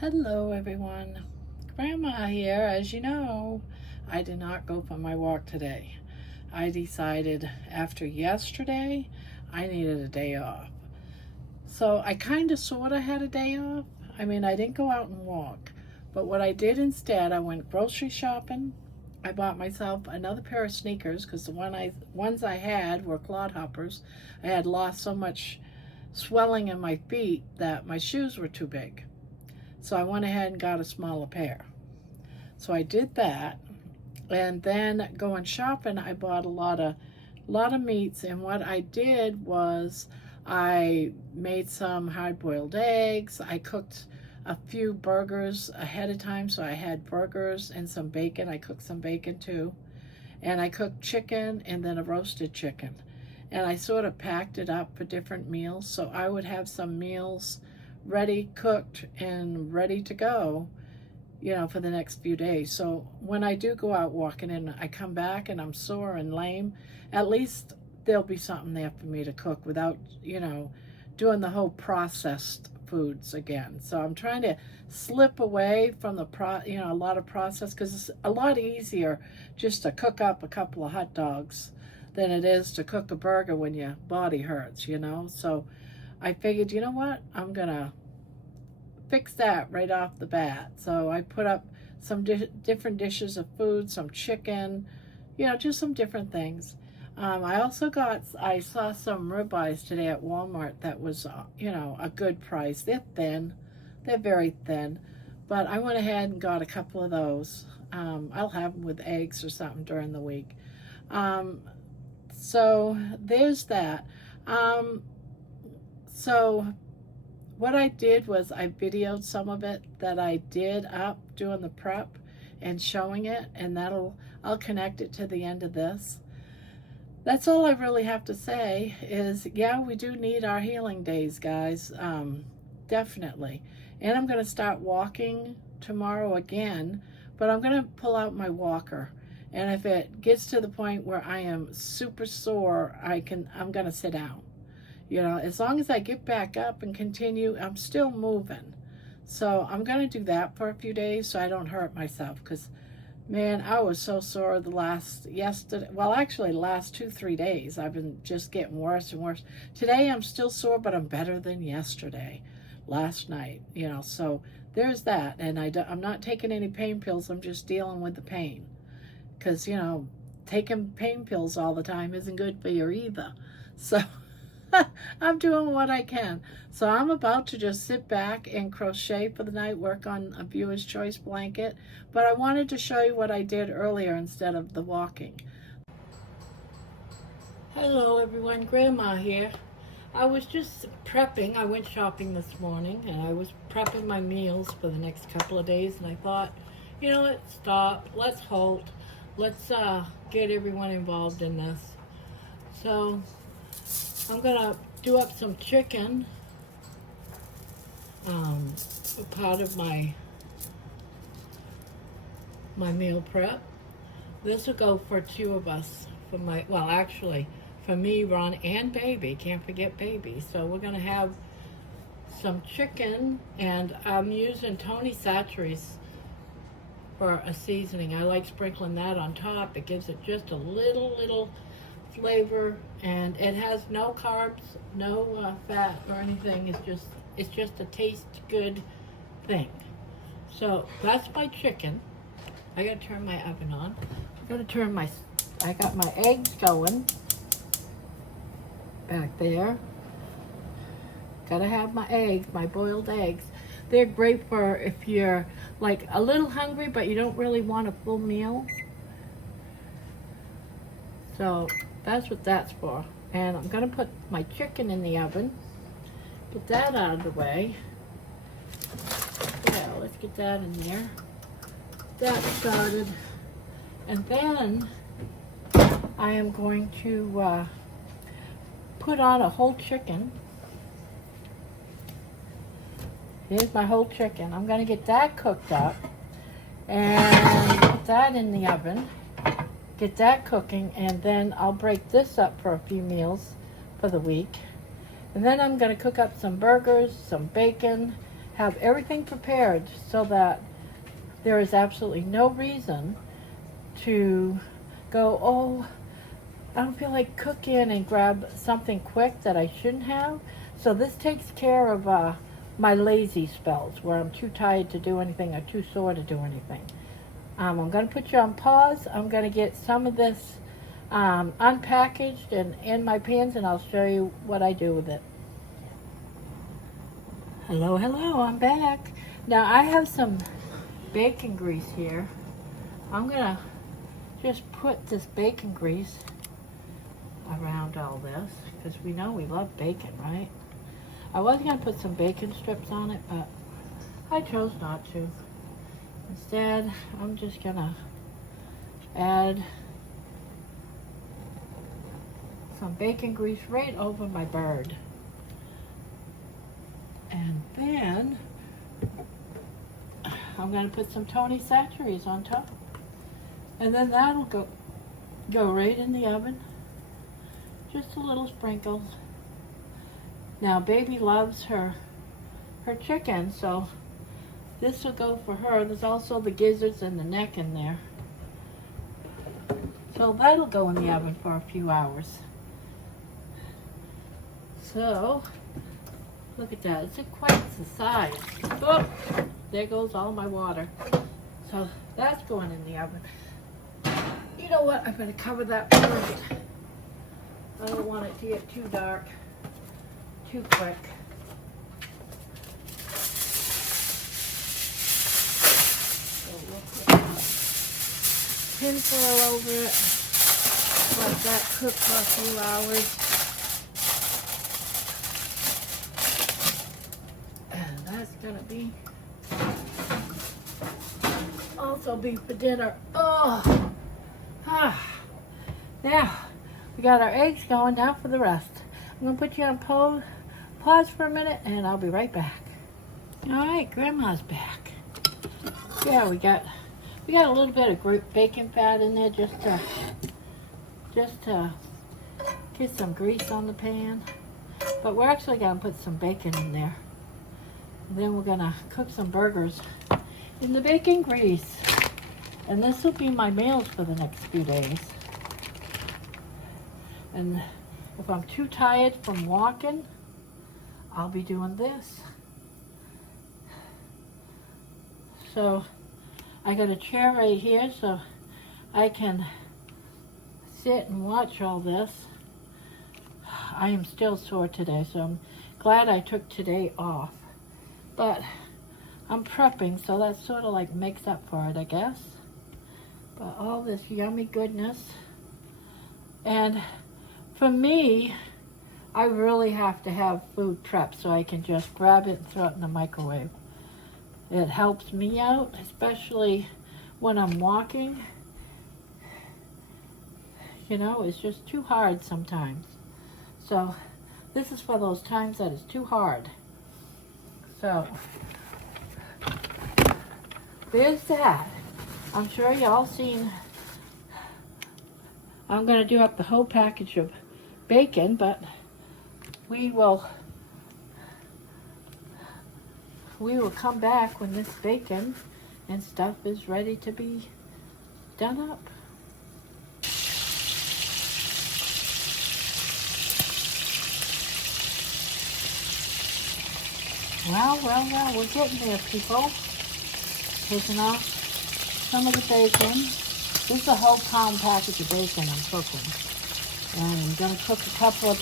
Hello everyone, Grandma here. As you know, I did not go for my walk today. I decided after yesterday I needed a day off. So I kind of sort of had a day off. I mean, I didn't go out and walk, but what I did instead, I went grocery shopping. I bought myself another pair of sneakers because the ones I had were clodhoppers. I had lost so much swelling in my feet that my shoes were too big. So I went ahead and got a smaller pair. So I did that, and then going shopping, I bought a lot of meats. And what I did was I made some hard-boiled eggs. I cooked a few burgers ahead of time, so I had burgers and some bacon. I cooked some bacon too, and I cooked chicken and then a roasted chicken. And I sort of packed it up for different meals, so I would have some meals ready, cooked, and ready to go, for the next few days. So when I do go out walking and I come back and I'm sore and lame, at least there'll be something there for me to cook without, doing the whole processed foods again. So I'm trying to slip away from the a lot of processed, because it's a lot easier just to cook up a couple of hot dogs than it is to cook a burger when your body hurts, So I figured, you know what, I'm gonna fix that right off the bat. So I put up some different dishes of food, some chicken, just some different things. I saw some ribeyes today at Walmart that was, a good price. They're thin, they're very thin, but I went ahead and got a couple of those. I'll have them with eggs or something during the week. So there's that. So what I did was I videoed some of it that I did up doing the prep and showing it, and I'll connect it to the end of this. That's all I really have to say is, yeah, we do need our healing days, guys. Definitely. And I'm going to start walking tomorrow again, but I'm going to pull out my walker. And if it gets to the point where I am super sore, I'm going to sit down. As long as I get back up and continue, I'm still moving. So I'm going to do that for a few days so I don't hurt myself, because, man, I was so sore the last 2-3 days. I've been just getting worse and worse. Today I'm still sore, but I'm better than yesterday, last night, so there's that. And I'm not taking any pain pills. I'm just dealing with the pain, because, taking pain pills all the time isn't good for you either. So I'm doing what I can. So I'm about to just sit back and crochet for the night, work on a viewer's choice blanket. But I wanted to show you what I did earlier instead of the walking. Hello everyone, Grandma here. I was just prepping. I went shopping this morning and I was prepping my meals for the next couple of days, and I thought, let's stop, let's halt, let's get everyone involved in this. So I'm gonna do up some chicken, part of my meal prep. This will go for two of us, for me, Ron, and baby. Can't forget baby. So we're gonna have some chicken, and I'm using Tony Chachere's for a seasoning. I like sprinkling that on top. It gives it just a little flavor, and it has no carbs, no fat or anything. It's just a taste good thing. So that's my chicken. I gotta turn my oven on. I got my eggs going back there. Gotta have my eggs, my boiled eggs. They're great for if you're like a little hungry but you don't really want a full meal. So that's what that's for. And I'm gonna put my chicken in the oven. Get that out of the way. Yeah, let's get that in there. That started. And then I am going to put on a whole chicken. Here's my whole chicken. I'm gonna get that cooked up and put that in the oven. Get that cooking, and then I'll break this up for a few meals for the week. And then I'm going to cook up some burgers, some bacon, have everything prepared so that there is absolutely no reason to go, oh, I don't feel like cooking, and grab something quick that I shouldn't have. So this takes care of my lazy spells where I'm too tired to do anything or too sore to do anything. I'm going to put you on pause. I'm going to get some of this unpackaged and in my pans, and I'll show you what I do with it. Hello, I'm back. Now I have some bacon grease here. I'm going to just put this bacon grease around all this because we know we love bacon, right? I was going to put some bacon strips on it, but I chose not to. Instead, I'm just going to add some bacon grease right over my bird. And then I'm going to put some Tony Chachere's on top. And then that'll go right in the oven. Just a little sprinkles. Now baby loves her chicken, so this will go for her. There's also the gizzards and the neck in there. So that'll go in the oven for a few hours. So, look at that. It's quite the size. Oh, there goes all my water. So that's going in the oven. You know what? I'm going to cover that first. I don't want it to get too dark too quick. So we'll put tinfoil over it. Let that cook for a few hours. And that's gonna be also be for dinner. Oh, now we got our eggs going. Now for the rest. I'm gonna put you on pause for a minute, and I'll be right back. All right, Grandma's back. Yeah, we got a little bit of bacon fat in there just to get some grease on the pan. But we're actually gonna put some bacon in there. And then we're gonna cook some burgers in the bacon grease. And this will be my meals for the next few days. And if I'm too tired from walking, I'll be doing this. So I got a chair right here so I can sit and watch all this. I am still sore today, so I'm glad I took today off. But I'm prepping, so that sort of like makes up for it, I guess. But all this yummy goodness. And for me, I really have to have food prepped so I can just grab it and throw it in the microwave. It helps me out, especially when I'm walking. You know, it's just too hard sometimes. So this is for those times that it's too hard. So there's that. I'm sure y'all seen, I'm going to do up the whole package of bacon, but we will come back when this bacon and stuff is ready to be done up. Well, we're getting there, people. Taking off some of the bacon. This is a whole pound package of bacon I'm cooking. And I'm going to cook a couple of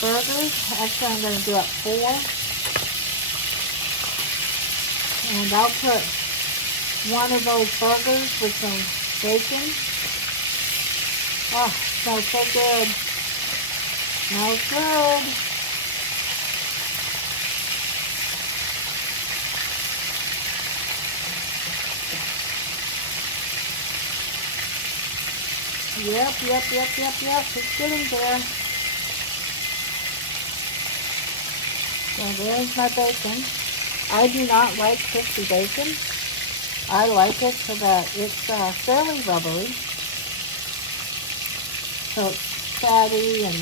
burgers. Actually, I'm going to do up 4. And I'll put one of those burgers with some bacon. Oh, smells so good. Smells good. Yep. It's getting there. So there's my bacon. I do not like crispy bacon. I like it so that it's fairly rubbery. So it's fatty and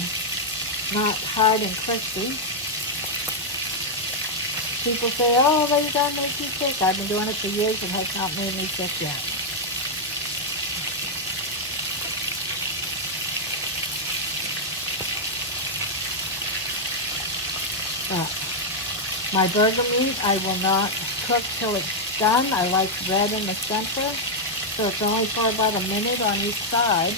not hard and crispy. People say, oh, they don't make you sick. I've been doing it for years and has not made me sick yet. My burger meat, I will not cook till it's done. I like red in the center, so it's only for about a minute on each side.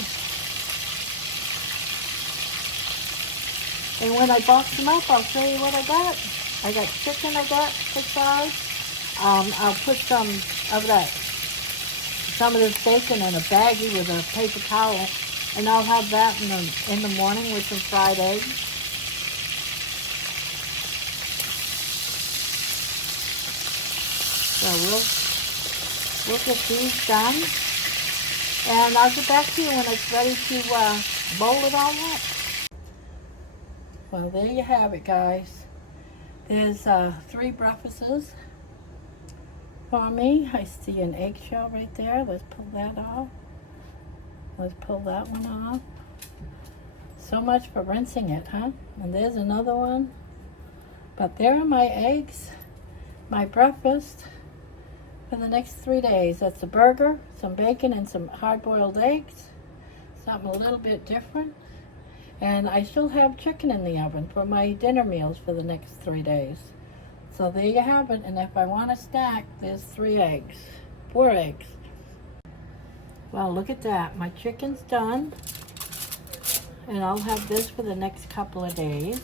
And when I box them up, I'll show you what I got. I got chicken I got for size. I'll put some of this bacon in a baggie with a paper towel, and I'll have that in the morning with some fried eggs. So we'll get these done, and I'll get back to you when it's ready to bowl it all up. Well, there you have it, guys. There's 3 breakfasts for me. I see an eggshell right there. Let's pull that off. Let's pull that one off. So much for rinsing it, huh? And there's another one. But there are my eggs, my breakfast for the next 3 days. That's a burger, some bacon, and some hard-boiled eggs. Something a little bit different. And I still have chicken in the oven for my dinner meals for the next 3 days. So there you have it. And if I want a snack, there's 4 eggs. Well, look at that. My chicken's done. And I'll have this for the next couple of days.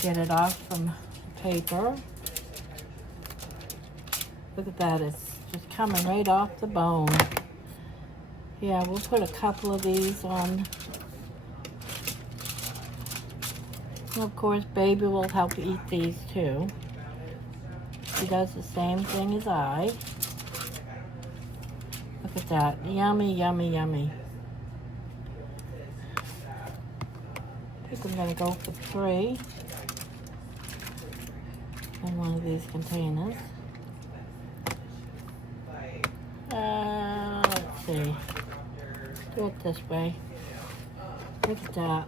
Get it off from the paper. Look at that. It's just coming right off the bone. Yeah, we'll put a couple of these on. And of course, baby will help eat these too. She does the same thing as I. Look at that. Yummy, yummy, yummy. I think I'm going to go for 3 in one of these containers. Let's see. Do it this way. Look at that.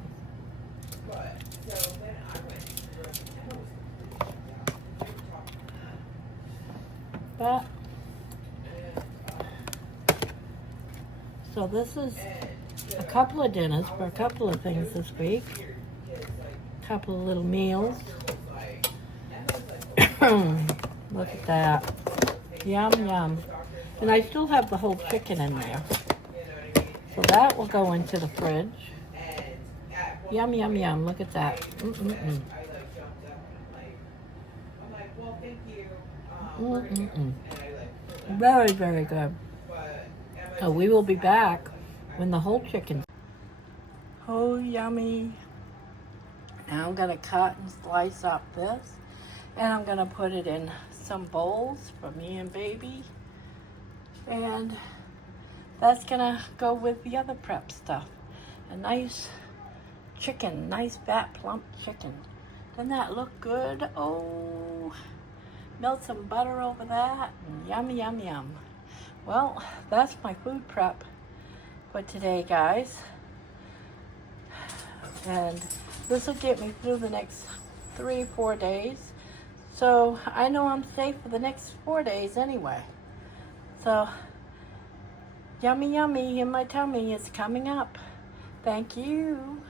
So this is a couple of dinners for a couple of things this week. A couple of little meals. Look at that. Yum, yum. And I still have the whole chicken in there. So that will go into the fridge. Yum, yum, yum. Look at that. Mm-mm-mm. Mm-mm-mm. Very, very good. So we will be back when the whole chicken. Oh, yummy. Now I'm going to cut and slice up this. And I'm going to put it in some bowls for me and baby. And that's going to go with the other prep stuff. A nice chicken, nice fat plump chicken. Doesn't that look good? Oh, melt some butter over that. And yum, yum, yum. Well, that's my food prep for today, guys. And this will get me through the next 3 or 4 days. So I know I'm safe for the next 4 days anyway. So yummy, yummy in my tummy is coming up. Thank you.